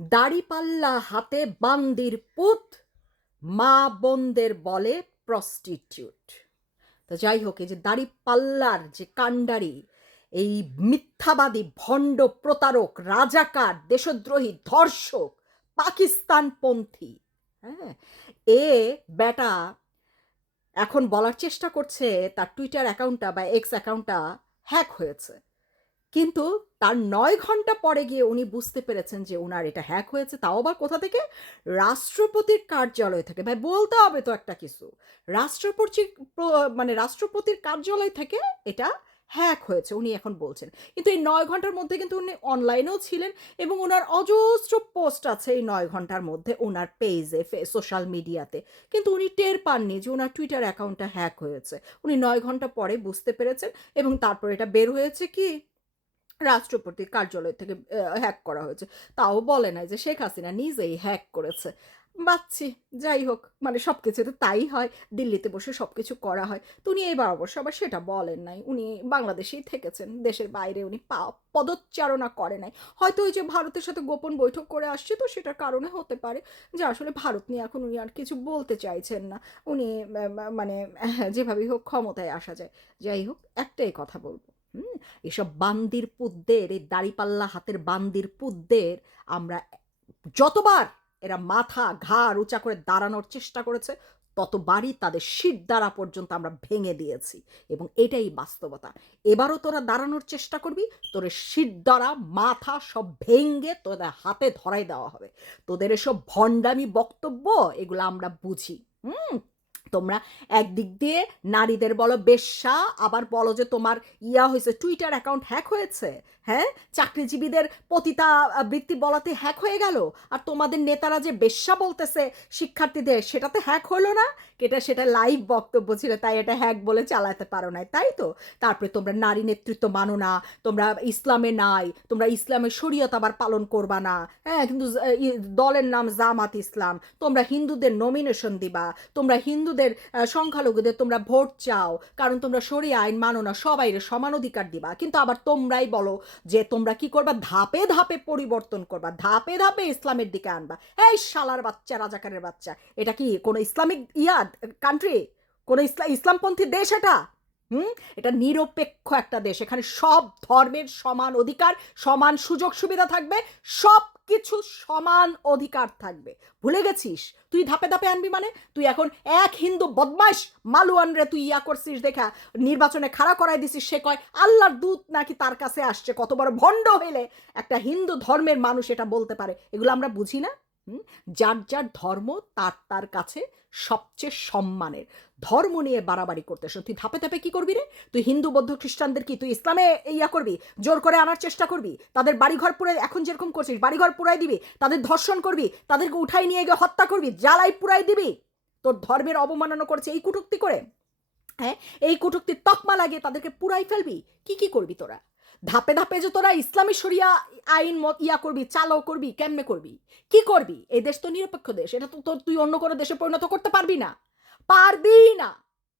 দাড়িপাল্লা হাতে বান্দির পুত, মা বোনদের বলে প্রস্টিটিউট তো যাই হোক, এই যে দাড়িপাল্লার যে কাণ্ডারি, এই মিথ্যাবাদী ভণ্ড প্রতারক, রাজাকার, দেশদ্রোহী, ধর্ষক, পাকিস্তানপন্থী হ্যাঁ এ বেটা এখন বলার চেষ্টা করছে, তার টুইটার অ্যাকাউন্টটা বা এক্স অ্যাকাউন্টটা হ্যাক হয়েছে। কিন্তু তার নয় ঘণ্টা পরে গিয়ে উনি বুঝতে পেরেছেন যে ওনার এটা হ্যাক হয়েছে, তাও আবার কোথা থেকে? রাষ্ট্রপতির কার্যালয় থেকে। ভাই, বলতে হবে তো একটা কিছু। রাষ্ট্রপতি মানে রাষ্ট্রপতির কার্যালয় থেকে এটা হ্যাক হয়েছে, উনি এখন বলছেন। কিন্তু এই নয় ঘণ্টার মধ্যে কিন্তু উনি অনলাইনেও ছিলেন এবং ওনার অজস্র পোস্ট আছে এই নয় ঘণ্টার মধ্যে ওনার পেজে সোশ্যাল মিডিয়াতে কিন্তু উনি টের পাননি যে ওনার টুইটার অ্যাকাউন্টটা হ্যাক হয়েছে। উনি নয় ঘণ্টা পরে বুঝতে পেরেছেন এবং তারপর এটা বের হয়েছে কি? রাষ্ট্রপতির কার্যালয় থেকে হ্যাক করা হয়েছে। তাও বলে নাই যে শেখ হাসিনা নিজেই হ্যাক করেছে। বাচ্ছি যাই হোক মানে সব কিছুতে তাই হয়, দিল্লিতে বসে সব কিছু করা হয়। তো উনি এবার অবশ্য আবার সেটা বলেন নাই। উনি বাংলাদেশেই থেকেছেন, দেশের বাইরে উনি পা পদচারণা করে নাই। হয়তো ওই যে ভারতের সাথে গোপন বৈঠক করে আসছে, তো সেটার কারণে হতে পারে যে আসলে ভারত নিয়ে এখন উনি আর কিছু বলতে চাইছেন না। উনি মানে যেভাবেই হোক ক্ষমতায় আসা যায়। যাই হোক, একটাই কথা বলব। হুম, এসব বান্দির পুতদের, এই দাড়িপাল্লা হাতের বান্দির পুতদের আমরা যতবার এরা মাথা ঘাড় উঁচা করে দাঁড়ানোর চেষ্টা করেছে, ততবারই তাদের শীত দ্বারা পর্যন্ত আমরা ভেঙে দিয়েছি এবং এটাই বাস্তবতা। এবারও তোরা দাঁড়ানোর চেষ্টা করবি, তোর শীত দ্বারা মাথা সব ভেঙ্গে তোদের হাতে ধরাই দেওয়া হবে। তোদের এসব ভণ্ডামি বক্তব্য, এগুলো আমরা বুঝি। হুম তোমরা একদিক দিয়ে নারীদের বলো, বেশ্যা, আবার বলো যে তোমার ইয়া হয়েছে টুইটার অ্যাকাউন্ট হ্যাক হয়েছে। হ্যাঁ? চাকরিজীবীদের পতিতা বৃত্তি বলাতে হ্যাক হয়ে গেল। আর তোমাদের নেতারা যে বেশ্যা বলতেছে শিক্ষার্থীদের, সেটাতে হ্যাক হলো না? এটা সেটা লাইভ বক্তব্য ছিল, তাই এটা হ্যাক বলে চালাতে পারো না তাই তো? তারপরে তোমরা নারী নেতৃত্ব মানো না, তোমরা ইসলামে নাই, তোমরা ইসলামের শরীয়ত আবার পালন করবা না। হ্যাঁ কিন্তু দলের নাম জামাত ইসলাম। তোমরা হিন্দুদের নমিনেশন দিবা। তোমরা হিন্দুদের সংখ্যালঘুদের তোমরা ভোট চাও। কারণ তোমরা সরিয়ে আইন মানো না সবাই সমান অধিকার দিবা। কিন্তু আবার তোমরাই বলো যে তোমরা কি করবা? ধাপে ধাপে পরিবর্তন করবা। ধাপে ধাপে ইসলামের দিকে আনবা। এই শালার বাচ্চা, রাজাকারের বাচ্চা। এটা কি কোনো ইসলামিক ইয়াদ কান্ট্রি কোনো ইসলাম ইসলামপন্থী দেশ এটা? হুম? এটা নিরপেক্ষ একটা দেশ। এখানে সব ধর্মের সমান অধিকার, সমান সুযোগ সুবিধা থাকবে। সব কিছু সমান অধিকার থাকবে। ভুলে গেছিস? তুই ধাপে ধাপে আনবি মানে? তুই এখন এক হিন্দু বদমাইশ মালুয়ান রে তুই ইয়া করছিস দেখা, নির্বাচনে খাড়া করাই দিছিস, সে কয়, আল্লাহর দূত নাকি তার কাছে আসছে, কত বড় ভণ্ড হইলে। একটা হিন্দু ধর্মের মানুষ এটা বলতে পারে। এগুলো আমরা বুঝি না? যার যার ধর্ম, তার তার কাছে সবচেয়ে সম্মানের। ধর্ম নিয়ে বাড়াবাড়ি করতে। তুই ধাপে ধাপে কি করবি রে? তুই হিন্দু, বৌদ্ধ, খ্রিস্টানদের কি? তুই ইসলামে ইয়া করবি? জোর করে আনার চেষ্টা করবি? তাদের বাড়িঘর পুরে এখন যেরকম করছিস, বাড়িঘর পুরাই দিবি? তাদের ধর্ষণ করবি? তাদেরকে উঠাই নিয়ে গিয়ে হত্যা করবি? জ্বালাই পুরাই দিবি? তোর ধর্মের অবমাননা করছে এই কুটুক্তি করে হ্যাঁ? এই কুটুক্তির তকমা লাগিয়ে তাদেরকে পুরাই ফেলবি? কি কি করবি তোরা? ধাপে ধাপে যে তোরা ইসলামী শরিয়া আইন ইয়া করবি, চালাও করবি, কেমনে করবি? কি করবি? এই দেশ তো নিরপেক্ষ দেশ, এটা তো তোর- তুই অন্য কোনো দেশে পরিণত করতে পারবি না। পারবি না।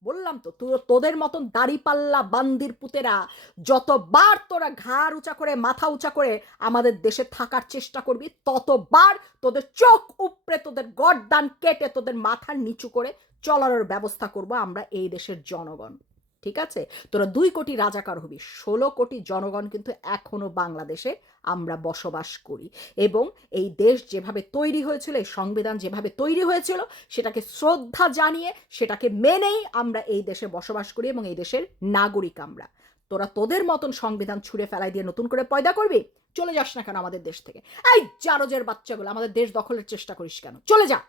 বললাম তো তুই তোদের মতন দাড়িপাল্লা বান্দির পুতেরা, যতবার তোরা ঘাড় উঁচা করে, মাথা উঁচা করে আমাদের দেশে থাকার চেষ্টা করবি, ততবার তোদের চোখ উপড়ে তোদের গরদান কেটে তোদের মাথার নিচু করে চলার ব্যবস্থা করব আমরা এই দেশের জনগণ। ঠিক আছে? তোরা দুই কোটি রাজাকার হবি, ষোলো কোটি জনগণ কিন্তু এখনও বাংলাদেশে আমরা বসবাস করি। এবং এই দেশ যেভাবে তৈরি হয়েছিল, এই সংবিধান যেভাবে তৈরি হয়েছিল, সেটাকে শ্রদ্ধা জানিয়ে, সেটাকে মেনেই আমরা এই দেশে বসবাস করি এবং এই দেশের নাগরিক আমরা। তোরা তোদের মতন সংবিধান ছুঁড়ে ফেলাই দিয়ে নতুন করে পয়দা করবি? চলে যাস না কেন আমাদের দেশ থেকে? এই জারজের বাচ্চাগুলো, আমাদের দেশ দখলের চেষ্টা করিস কেন? চলে যা!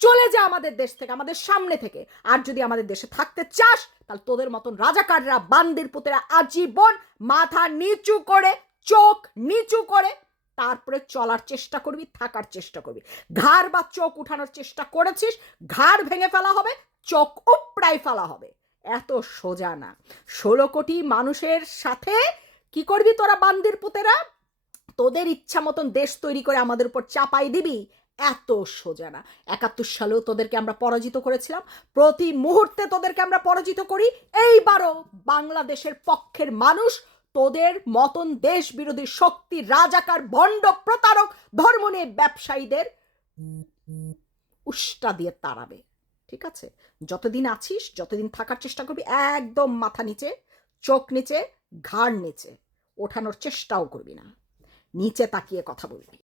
চলে যা আমাদের দেশ থেকে, আমাদের সামনে থেকে। আর যদি আমাদের দেশে থাকতে চাস, তাহলে তোদের মতন রাজাকাররা, বান্দির পুতেরা আজীবন মাথা নিচু করে, চোখ নিচু করে তারপরে চলার চেষ্টা করবি, থাকার চেষ্টা করবি। ঘাড় বা চোখ উঠানোর চেষ্টা করেছিস, ঘাড় ভেঙে ফেলা হবে, চোখ উপড়াই ফেলা হবে। এত সোজা না। ষোলো কোটি মানুষের সাথে কি করবি তোরা, বান্দির পুতেরা? তোদের ইচ্ছা মতন দেশ তৈরি করে আমাদের উপর চাপাই দিবি এত সোজা না। একাত্তর সালেও তোদেরকে আমরা পরাজিত করেছিলাম। প্রতি মুহূর্তে তোদেরকে আমরা পরাজিত করি। এইবারও বাংলাদেশের পক্ষের মানুষ, তোদের মতন দেশ বিরোধী শক্তি, রাজাকার ভণ্ড প্রতারক, ধর্ম নিয়ে ব্যবসায়ীদের উষ্টা দিয়ে তাড়াবে। ঠিক আছে? যতদিন আছিস, যতদিন থাকার চেষ্টা করবি, একদম মাথা নিচে, চোখ নিচে, ঘাড় নিচে। ওঠানোর চেষ্টাও করবি না। নিচে তাকিয়ে কথা বলবি।